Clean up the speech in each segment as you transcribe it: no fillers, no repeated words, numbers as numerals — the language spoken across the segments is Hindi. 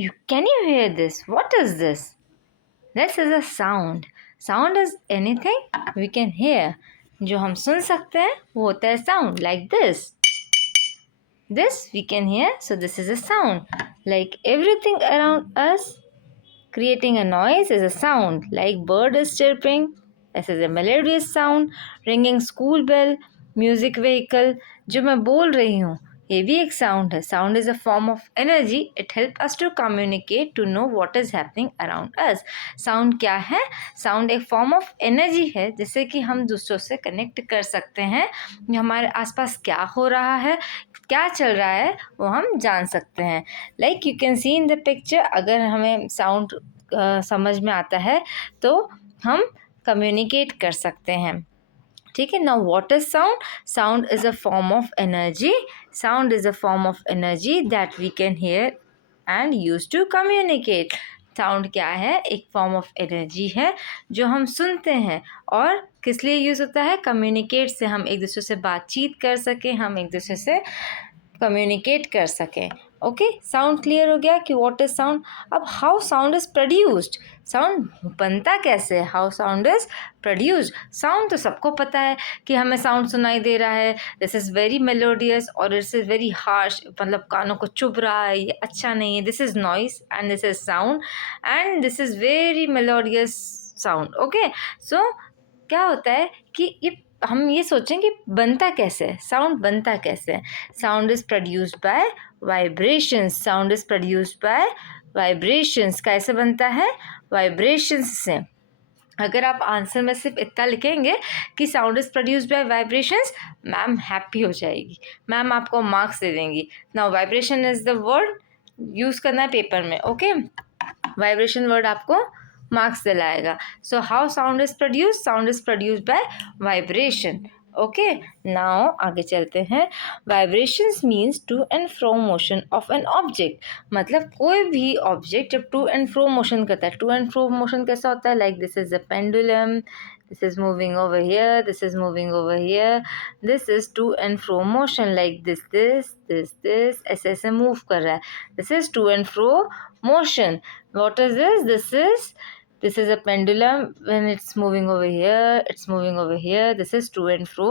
Can you hear this? What is this? This is a sound. Sound is anything we can hear. जो हम सुन सकते हैं वो होता है sound, like this. This we can hear, so this is a sound. Like everything around us creating a noise is a sound. Like bird is chirping, this is a melodious sound. Ringing school bell, music vehicle. जो मैं बोल रही हूँ ये भी एक साउंड है. Sound is a form of energy. It help us to communicate, to know what is happening around us. Sound क्या है? साउंड एक फॉर्म ऑफ एनर्जी है जिससे कि हम दूसरों से कनेक्ट कर सकते हैं. हमारे आसपास क्या हो रहा है, क्या चल रहा है वो हम जान सकते हैं. Like you can see in the picture. अगर हमें साउंड समझ में आता है तो हम कम्युनिकेट कर सकते हैं. ठीक है. Now what is sound? Sound is a form of energy. Sound is a form of energy that we can hear and use to communicate. Sound क्या है? एक फॉर्म ऑफ एनर्जी है जो हम सुनते हैं. और किस लिए यूज़ होता है? कम्युनिकेट से. हम एक दूसरे से बातचीत कर सकें, हम एक दूसरे से कम्युनिकेट कर सकें. ओके, साउंड क्लियर हो गया कि व्हाट इज साउंड. अब how sound is produced. Sound बनता कैसे है? How sound is produced. Sound तो सबको पता है कि हमें साउंड सुनाई दे रहा है. दिस इज़ वेरी मेलोडियस और दिस इज़ वेरी हार्श, मतलब कानों को चुभ रहा है, ये अच्छा नहीं है. This is noise and this is sound and this is very melodious sound. Okay, so क्या होता है कि ये हम ये सोचें कि बनता कैसे है, साउंड बनता कैसे है. Sound is produced by vibrations. Sound is produced by vibrations. कैसे बनता है? वाइब्रेशंस से. अगर आप आंसर में सिर्फ इतना लिखेंगे कि sound is produced by vibrations, ma'am happy हो जाएगी, मैम आपको मार्क्स दे देंगी. Now vibration is the word use करना है पेपर में. ओके, वाइब्रेशन वर्ड आपको मार्क्स दिलाएगा. So how sound is produce? Sound is produced by vibration. Okay, now आगे चलते हैं. Vibrations means to and fro motion of an object. मतलब कोई भी ऑब्जेक्ट जब टू एंड फ्रो मोशन करता है. टू एंड फ्रो मोशन कैसा होता है? Like this is a pendulum, this is moving over here, this is moving over here. This is to and fro motion, like this ऐसे ऐसे move कर रहा है. This is to and fro motion. What is this? This is a pendulum. When it's moving over here, it's moving over here. This is to and fro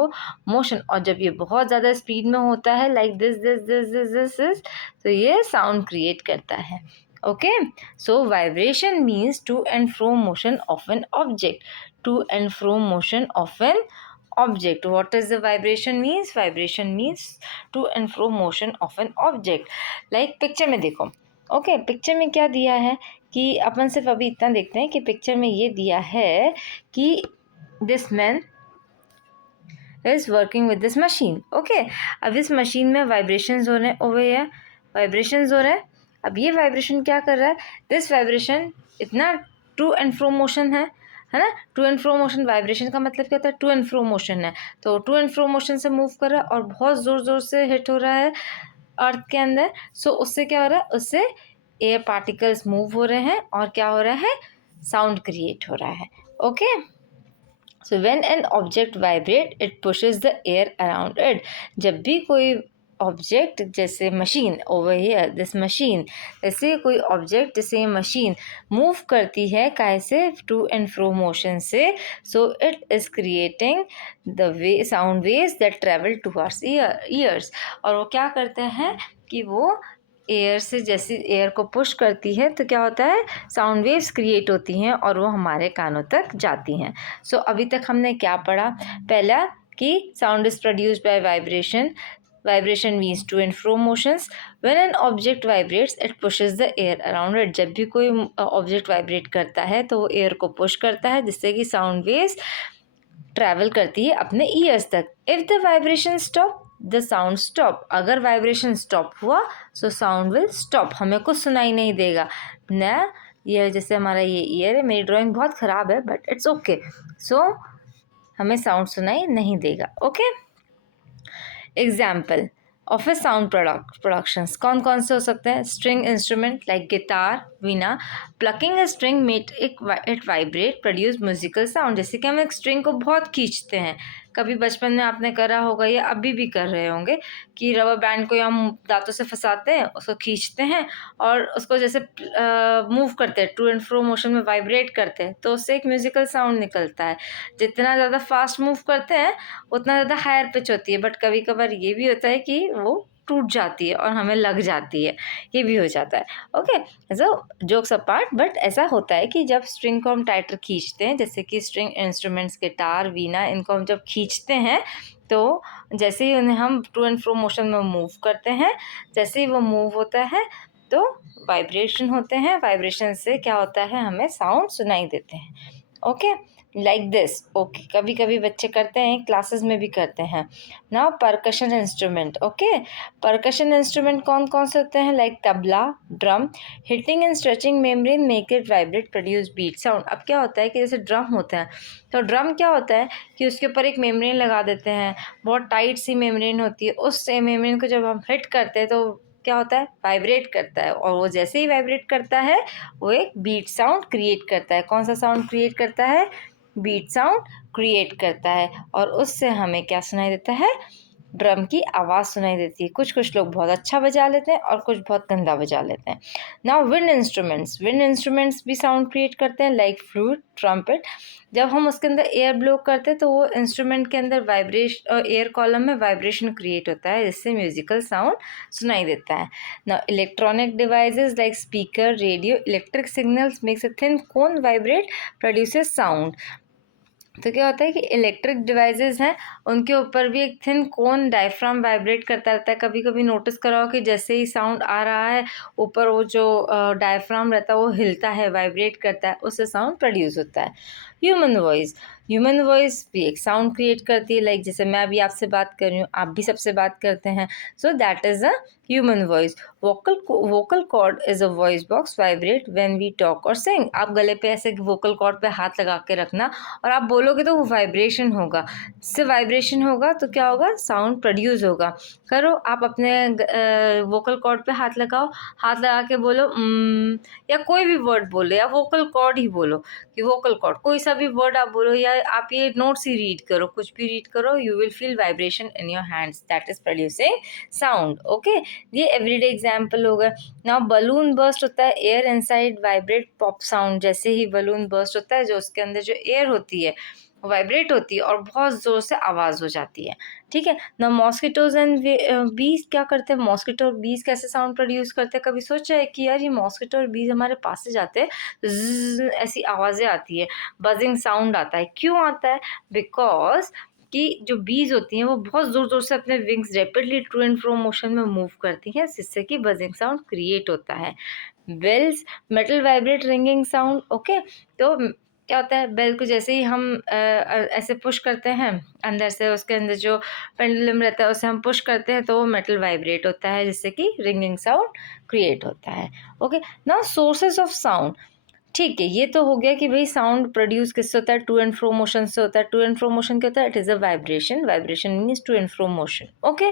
motion. और जब ये बहुत ज़्यादा स्पीड में होता है, like this, तो ये साउंड क्रिएट करता है. Okay, so vibration means to and fro motion of an object. To and fro motion of an object. What is the vibration means? Vibration means to and fro motion of an object. Like picture में देखो. ओके, पिक्चर में क्या दिया है कि अपन सिर्फ अभी इतना देखते हैं कि पिक्चर में ये दिया है कि this man is working with this machine. Okay, अब इस मशीन में वाइब्रेशंस हो रहे हैं ओवर हियर, वाइब्रेशंस हो रहे हैं. अब ये वाइब्रेशन क्या कर रहा है? दिस वाइब्रेशन इतना टू एंड फ्रो मोशन है ना. To and fro motion, vibration का मतलब क्या होता है? टू एंड फ्रो मोशन है. तो टू एंड फ्रो मोशन से मूव कर रहा है और बहुत ज़ोर ज़ोर से हिट हो रहा है अर्थ के अंदर. सो उससे क्या हो रहा है? उससे एयर पार्टिकल्स मूव हो रहे हैं और क्या हो रहा है? साउंड क्रिएट हो रहा है. Okay, so when an object vibrate it pushes the air around it. जब भी कोई ऑब्जेक्ट, जैसे machine hour here, this machine, जैसे कोई ऑब्जेक्ट जैसे मशीन मूव करती है कैसे? टू एंड फ्रो मोशन से. So it is creating the way sound waves that travel towards years. और वो क्या करते हैं कि वो एयर से, जैसे एयर को पुश करती है तो क्या होता है? साउंड वेव्स क्रिएट होती हैं और वो हमारे कानों तक जाती हैं. सो अभी तक हमने क्या पढ़ा? पहला कि sound is produced by vibration. Vibration means to and fro motions. When an object vibrates, it pushes the air around it. जब भी कोई ऑब्जेक्ट वाइब्रेट करता है तो वो एयर को पुश करता है जिससे कि साउंड वेव्स ट्रैवल करती है अपने ईयर्स तक. If the vibration stop the sound stop. अगर वाइब्रेशन स्टॉप हुआ सो साउंड विल स्टॉप. हमें कुछ सुनाई नहीं देगा ना. ये जैसे हमारा ये ईयर है, मेरी ड्राइंग बहुत ख़राब है बट इट्स ओके. सो हमें साउंड सुनाई नहीं देगा. Okay, example of A sound productions कौन कौन से हो सकते हैं? String instrument like guitar, Veena. Plucking a string made it vibrate, produce musical sound. जैसे कि हम एक स्ट्रिंग को बहुत खींचते हैं, कभी बचपन में आपने करा होगा या अभी भी कर रहे होंगे कि रबर बैंड को हम दांतों से फंसाते हैं, उसको खींचते हैं और उसको जैसे मूव करते हैं, टू एंड फ्रो मोशन में वाइब्रेट करते हैं, तो उससे एक म्यूजिकल साउंड निकलता है। जितना ज़्यादा फास्ट मूव करते हैं उतना ज़्यादा हायर पिच होती है, बट कभी कभार ये भी होता है कि वो टूट जाती है और हमें लग जाती है, ये भी हो जाता है। Okay, so jokes apart, but ऐसा होता है कि जब स्ट्रिंग को हम टाइटर खींचते हैं, जैसे कि स्ट्रिंग इंस्ट्रूमेंट्स गिटार वीणा, इनको हम जब खींचते हैं तो जैसे ही उन्हें हम टू एंड फ्रो मोशन में मूव करते हैं, जैसे ही वो मूव होता है तो वाइब्रेशन होते हैं, वाइब्रेशन से क्या होता है, हमें साउंड सुनाई देते हैं। Okay, like this. ओके, कभी कभी बच्चे करते हैं, क्लासेस में भी करते हैं। Now percussion instrument. Okay, percussion instrument कौन कौन से होते हैं? Like tabla, drum. Hitting and stretching membrane make it vibrate, produce beat sound. अब क्या होता है कि जैसे ड्रम होता है, तो ड्रम क्या होता है कि उसके ऊपर एक मेम्ब्रेन लगा देते हैं, बहुत टाइट सी मेम्ब्रेन होती है, उस मेम्ब्रेन को जब हम हिट करते हैं तो क्या होता है, वाइब्रेट करता है, और वो जैसे ही वाइब्रेट करता है वो एक बीट साउंड क्रिएट करता है। कौन सा साउंड क्रिएट करता है? बीट साउंड क्रिएट करता है, और उससे हमें क्या सुनाई देता है? ड्रम की आवाज़ सुनाई देती है। कुछ कुछ लोग बहुत अच्छा बजा लेते हैं और कुछ बहुत गंदा बजा लेते हैं। Now wind instruments. Wind instruments भी साउंड क्रिएट करते हैं, लाइक फ्लूट, ट्रम्पेट। जब हम उसके अंदर एयर ब्लो करते हैं तो वो इंस्ट्रूमेंट के अंदर वाइब्रेशन, एयर कॉलम में वाइब्रेशन क्रिएट होता है, जिससे म्यूजिकल साउंड सुनाई देता है। Now electronic devices like speaker, radio, electric signals makes a thin cone vibrate, produces sound. तो क्या होता है कि इलेक्ट्रिक डिवाइसेस हैं, उनके ऊपर भी एक थिन कोन डायफ्राम वाइब्रेट करता रहता है। कभी कभी नोटिस करा हो कि जैसे ही साउंड आ रहा है, ऊपर वो जो डायफ्राम रहता है वो हिलता है, वाइब्रेट करता है, उससे साउंड प्रोड्यूस होता है। Human voice. ह्यूमन वॉइस भी एक साउंड क्रिएट करती है, लाइक जैसे मैं अभी आपसे बात कर रही हूँ, आप भी सबसे बात करते हैं, so that is a human voice. Vocal cord is a voice box, vibrate when we talk और सिंग। आप गले पे ऐसे वोकल कॉर्ड पे हाथ लगा के रखना और आप बोलोगे तो वो वाइब्रेशन होगा, जिससे वाइब्रेशन होगा तो क्या होगा, साउंड प्रोड्यूस होगा। करो, आप अपने वोकल कॉर्ड पे हाथ लगाओ, हाथ लगा के बोलो या कोई भी वर्ड बोलो, या वोकल कॉर्ड ही बोलो, कि वोकल कॉर्ड कोई सा भी वर्ड आप बोलो, या आप ये नोट्स ही रीड करो, कुछ भी रीड करो, you will feel vibration in your hands, that is producing sound. Okay, ये एवरीडे एग्जाम्पल हो गया। नाउ बलून बर्स्ट होता है, air inside vibrate pop sound. जैसे ही बलून बर्स्ट होता है, जो उसके अंदर जो एयर होती है वाइब्रेट होती है और बहुत ज़ोर से आवाज़ हो जाती है। ठीक है ना। मॉस्किटोज एंड बीज क्या करते हैं? मॉस्किटो और बीज कैसे साउंड प्रोड्यूस करते हैं? कभी सोचा है कि यार ये मॉस्किटो और बीज हमारे पास से जाते हैं तो ज़्ज़ ऐसी आवाज़ें आती है, बजिंग साउंड आता है। क्यों आता है? बिकॉज कि जो बीज होती हैं वो बहुत ज़ोर ज़ोर से अपने wings rapidly to and fro motion में मूव करती हैं, जिससे कि बजिंग साउंड क्रिएट होता है। Bells, metal vibrate ringing sound. Okay, तो क्या होता है, बेल को जैसे ही हम ऐसे पुश करते हैं अंदर से, उसके अंदर जो पेंडुलम रहता है उसे हम पुश करते हैं तो वो मेटल वाइब्रेट होता है, जिससे कि रिंगिंग साउंड क्रिएट होता है। Okay, now sources of sound. ठीक है, ये तो हो गया कि भाई साउंड प्रोड्यूस किससे होता है? टू एंड फ्रो मोशन से होता है। टू एंड फ्रो मोशन क्या होता है? It is a vibration, vibration means to and fro motion. Okay,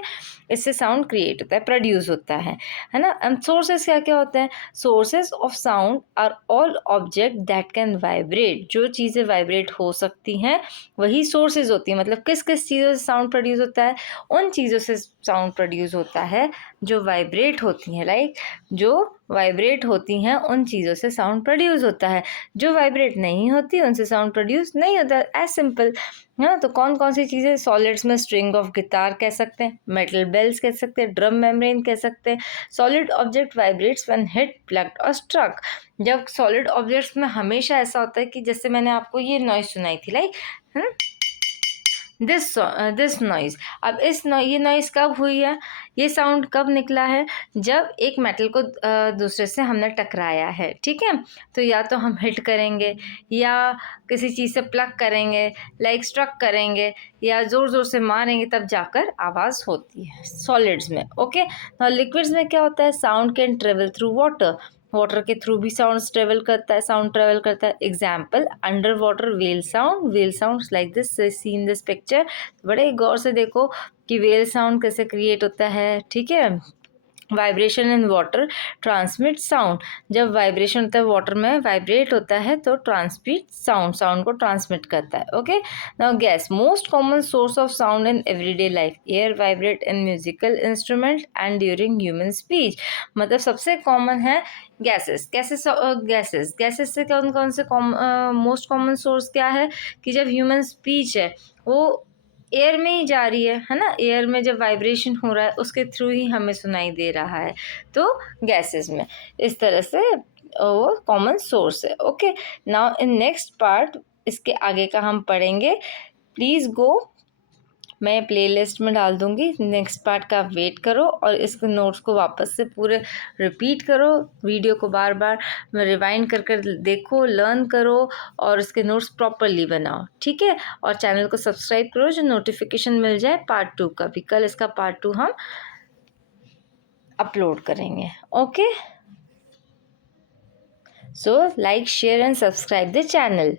इससे साउंड क्रिएट होता है, प्रोड्यूस होता है ना। एंड सोर्सेस क्या क्या होते हैं? Sources of sound are all object that can vibrate. जो चीज़ें वाइब्रेट हो सकती हैं वही सोर्सेज होती हैं। मतलब किस किस चीज़ों से साउंड प्रोड्यूस होता है? उन चीज़ों से साउंड प्रोड्यूस होता है जो वाइब्रेट होती हैं, लाइक जो वाइब्रेट होती हैं उन चीज़ों से साउंड प्रोड्यूस होता है। जो वाइब्रेट नहीं होती उनसे साउंड प्रोड्यूस नहीं होता, एज सिंपल है ना। तो कौन कौन सी चीज़ें? सॉलिड्स में स्ट्रिंग ऑफ गिटार कह सकते हैं, मेटल बेल्स कह सकते हैं, ड्रम मेम्ब्रेन कह सकते हैं। Solid object vibrates when hit, plucked और स्ट्रक। जब सॉलिड ऑब्जेक्ट्स में हमेशा ऐसा होता है कि जैसे मैंने आपको ये नॉइज सुनाई थी, लाइक दिस नॉइज़। अब ये नॉइज़ कब हुई है? ये साउंड कब निकला है? जब एक मेटल को दूसरे से हमने टकराया है। ठीक है, तो या तो हम हिट करेंगे या किसी चीज़ से प्लग करेंगे, लाइक स्ट्रक करेंगे, या ज़ोर ज़ोर से मारेंगे, तब जाकर आवाज़ होती है सॉलिड्स में। ओके, तो लिक्विड्स में क्या होता है? Sound can travel through water. Water के थ्रू भी साउंड ट्रेवल करता है। Example, under water whale sound like this, see in this picture. बड़े गौर से देखो कि व्हेल साउंड कैसे क्रिएट होता है। ठीक है, vibration in water transmit sound, जब वाइब्रेशन होता है वाटर में, वाइब्रेट होता है तो ट्रांसमिट साउंड, साउंड को ट्रांसमिट करता है. Okay, now gas most common source of sound in everyday life. Air vibrate in musical instrument and during human speech. मतलब सबसे कॉमन है गैसेस. गैसेस से कौन कौन से मोस्ट कॉमन सोर्स क्या है कि जब ह्यूमन स्पीच है वो एयर में ही जा रही है ना, एयर में जब वाइब्रेशन हो रहा है उसके थ्रू ही हमें सुनाई दे रहा है, तो गैसेस में इस तरह से वो कॉमन सोर्स है. Okay, now in next part इसके आगे का हम पढ़ेंगे. प्लीज़ गो, मैं प्लेलिस्ट में डाल दूँगी. नेक्स्ट पार्ट का वेट करो और इस नोट्स को वापस से पूरे रिपीट करो, वीडियो को बार बार रिवाइंड कर कर देखो, लर्न करो और इसके नोट्स प्रॉपरली बनाओ. ठीक है, और चैनल को सब्सक्राइब करो जो नोटिफिकेशन मिल जाए पार्ट 2 का भी. कल इसका पार्ट 2 हम अपलोड करेंगे. Okay, so like share and subscribe the channel.